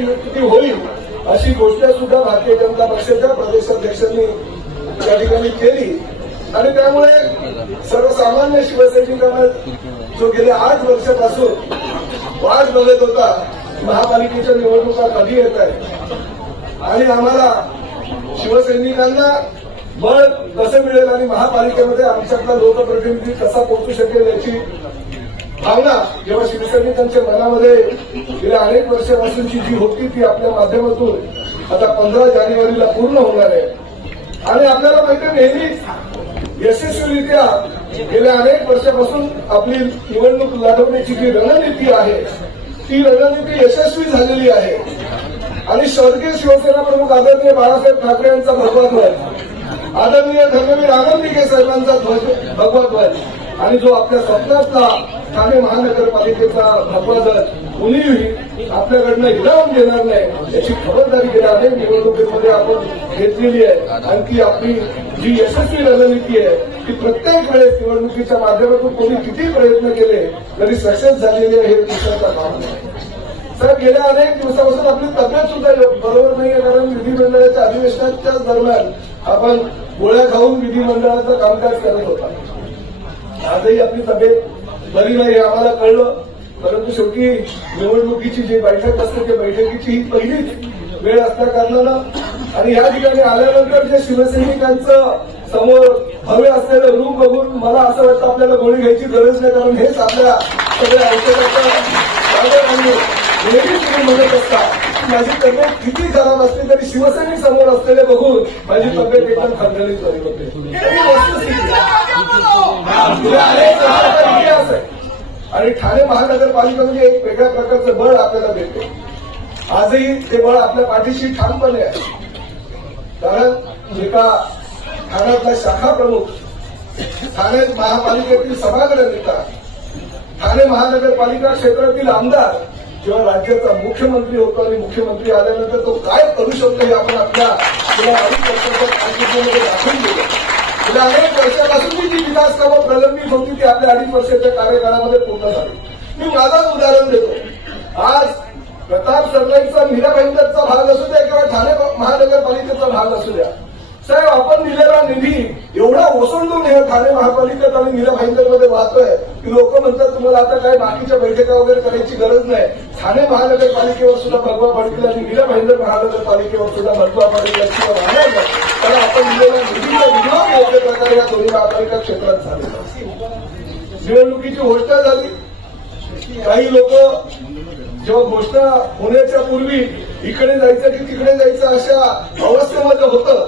टक्के युती होईल? अशी घोषणा सुद्धा भारतीय जनता पक्षाच्या प्रदेशाध्यक्षांनी त्या ठिकाणी केली. आणि त्यामुळे सर्वसामान्य शिवसैनिकांना जो गेल्या आठ वर्षापासून वाट बघत होता महापालिकेच्या निवडणुका कधी येत आहे आणि आम्हाला शिवसैनिकांना बळ कसं मिळेल आणि महापालिकेमध्ये आमच्यातला लोकप्रतिनिधी कसा पोहोचू शकेल याची भावना जेव्हा शिवसैनिकांच्या मनामध्ये गेल्या अनेक वर्षापासूनची जी होती ती आपल्या माध्यमातून आता पंधरा जानेवारीला पूर्ण होणार आहे. आणि आपल्याला माहिती नेहमी यशस्वीरित्या गेल्या अनेक वर्षापासून आपली निवडणूक लढवण्याची जी रणनीती आहे ती रणनीती यशस्वी झालेली आहे. आणि स्वर्गीय शिवसेना प्रमुख आदरणीय बाळासाहेब ठाकरे यांचा भगवा ध्वज आदरणीय धर्मवीर आनंद साहेबांचा ध्वज भगवा ध्वज आणि जो आपल्या स्वप्नातला ठाणे महानगरपालिकेचा भगवा ध्वज कुणीही आपल्याकडनं हिरावून देणार नाही याची खबरदारी गेल्या अनेक निवडणुकीमध्ये आपण घेतलेली आहे. आणि ती आपली जी यशस्वी रणनीती आहे ती प्रत्येक वेळेस निवडणुकीच्या माध्यमातून कोणी किती प्रयत्न केले तरी सक्सेस झालेली आहे हे विषयाचा काम नाही सर गेल्या अनेक दिवसापासून आपली तब्येत सुद्धा बरोबर नाहीये कारण विधिमंडळाच्या अधिवेशनाच्याच दरम्यान आपण गोळ्या खाऊन विधिमंडळाचं कामकाज करत होता. आजही आपली तब्येत बरी नाही हे आम्हाला कळलं. परंतु शेवटी निवडणुकीची जी बैठक असते त्या बैठकीची ही पहिलीच वेळ असल्या कारणानं आणि या ठिकाणी आल्यानंतर जे शिवसैनिकांचं समोर हवे असलेलं रूप बघून मला असं वाटतं आपल्याला गोळी घ्यायची गरज नाही कारण हेच आपल्या सगळ्या आयुष्याच्या आणि म्हणत असता माझी तब्येत किती खराब असली तरी शिवसैनिक समोर असलेले बघून माझी तब्येत एकदम खंडणीत झाली होती. आणि ठाणे महानगरपालिकेमध्ये एक वेगळ्या प्रकारचं बळ आपल्याला भेटतो. आजही ते बळ आपल्या पाठीशी ठामपणे आहे. कारण एका ठाण्यातला शाखा प्रमुख ठाणे महापालिकेतील सभागृह नेता ठाणे महानगरपालिका क्षेत्रातील आमदार जेव्हा राज्याचा मुख्यमंत्री होतो आणि मुख्यमंत्री आल्यानंतर तो काय करू शकतो हे आपण आपल्या दाखवून दिलं. गेल्या अनेक वर्षापासून जी विकास कामं प्रलंबित होती ती आपल्या अडीच वर्षाच्या कार्यकाळामध्ये पूर्ण झाली. मी माझाच उदाहरण देतो. आज प्रताप सरनाईकचा मीरा भाईंदरचा भाग असू द्या किंवा ठाणे महानगरपालिकेचा भाग असू द्या साहेब आपण दिलेला निधी एवढा ओसंडून हे ठाणे महापालिकेत आणि मीरा भाईंदरमध्ये वाहतोय की लोक म्हणतात तुम्हाला आता काय बाकीच्या बैठका वगैरे करायची गरज नाही. ठाणे महानगरपालिकेवर सुद्धा भगवा पडतील आणि मीरा भाईंदर महानगरपालिकेवर सुद्धा भगवा पडेल याची कारण आपण दिलेला निधीचा विनियोग योग्य प्रकारे या दोन्ही महापालिका क्षेत्रात झालेला निवडणुकीची घोषणा झाली. काही लोक जेव्हा घोषणा होण्याच्या पूर्वी इकडे जायचं की तिकडे जायचं अशा अवस्थेमध्ये होतं.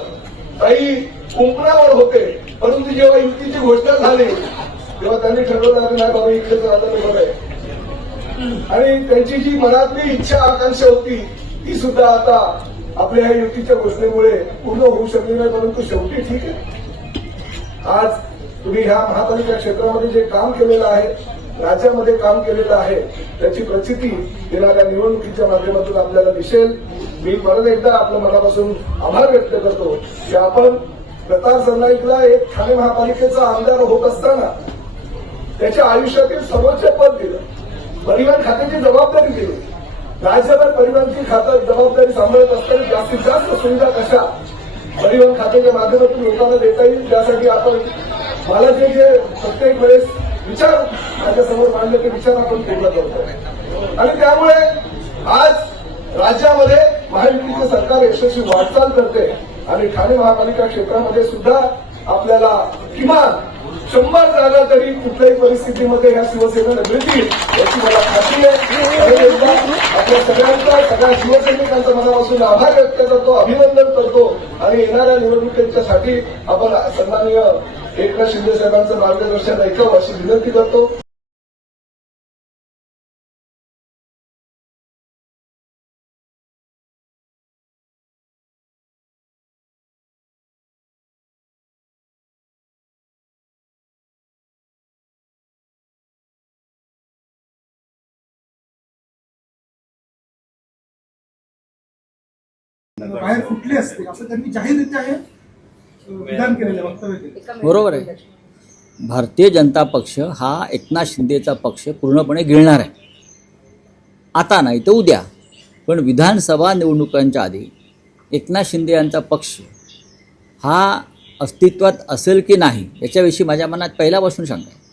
काही कुंपणावर होते. परंतु जेव्हा युतीची घोषणा झाली तेव्हा त्यांनी ठरवलं की नाही बाबा इकडेच राहिलं तर बरं आणि त्यांची जी मनातली इच्छा आकांक्षा होती ती सुद्धा आता आपल्या या युतीच्या घोषणेमुळे पूर्ण होऊ शकली नाही परंतु शेवटी ठीक आहे. आज तुम्ही ह्या महापालिका क्षेत्रामध्ये जे काम केलेलं आहे राज्यामध्ये काम केलेलं आहे त्याची प्रचिती येणाऱ्या निवडणुकीच्या माध्यमातून आपल्याला दिसेल. मी परत एकदा आपल्या मनापासून आभार व्यक्त करतो की आपण प्रताप सरनाईकला एक ठाणे महापालिकेचा आमदार होत असताना त्याच्या आयुष्यातील सर्वोच्च पद दिलं. परिवहन खात्याची जबाबदारी दिली. राज्यभर परिवहनची खातं जबाबदारी सांभाळत असताना जास्तीत जास्त सुविधा कशा परिवहन खात्याच्या माध्यमातून लोकांना देता येईल? त्यासाठी आपण मला जे जे प्रत्येक वेळेस विचार माझ्यासमोर मांडले की विचार आपण पूर्ण करतो आणि त्यामुळे आज राज्यामध्ये महायुतीचं सरकार यशस्वी वाटचाल करते आणि ठाणे महापालिका क्षेत्रामध्ये सुद्धा आपल्याला किमान शंभर जागा तरी कुठल्याही परिस्थितीमध्ये ह्या शिवसेनेला मिळतील याची मला खात्री आहे. आपल्या सगळ्यांचा सगळ्या शिवसैनिकांचा मनापासून आभार व्यक्त करतो अभिनंदन करतो. आणि येणाऱ्या निवडणुकांच्यासाठी आपण सन्माननीय एकनाथ शिंदे साहेबांचं मार्गदर्शन ऐकावं अशी विनंती करतो. बाहेर कुठली असते असं त्यांनी जाहीररित्या हे आहे. विधान केलेलं वक्तव्य केलं बरोबर आहे. भारतीय जनता पक्ष हा एकनाथ शिंदेचा पक्ष पूर्णपणे गिळणार आहे. आता नाही तर उद्या. पण विधानसभा निवडणुकांच्या आधी एकनाथ शिंदे यांचा पक्ष हा अस्तित्वात असेल की नाही याच्याविषयी माझ्या मनात पहिल्यापासून शंका आहे.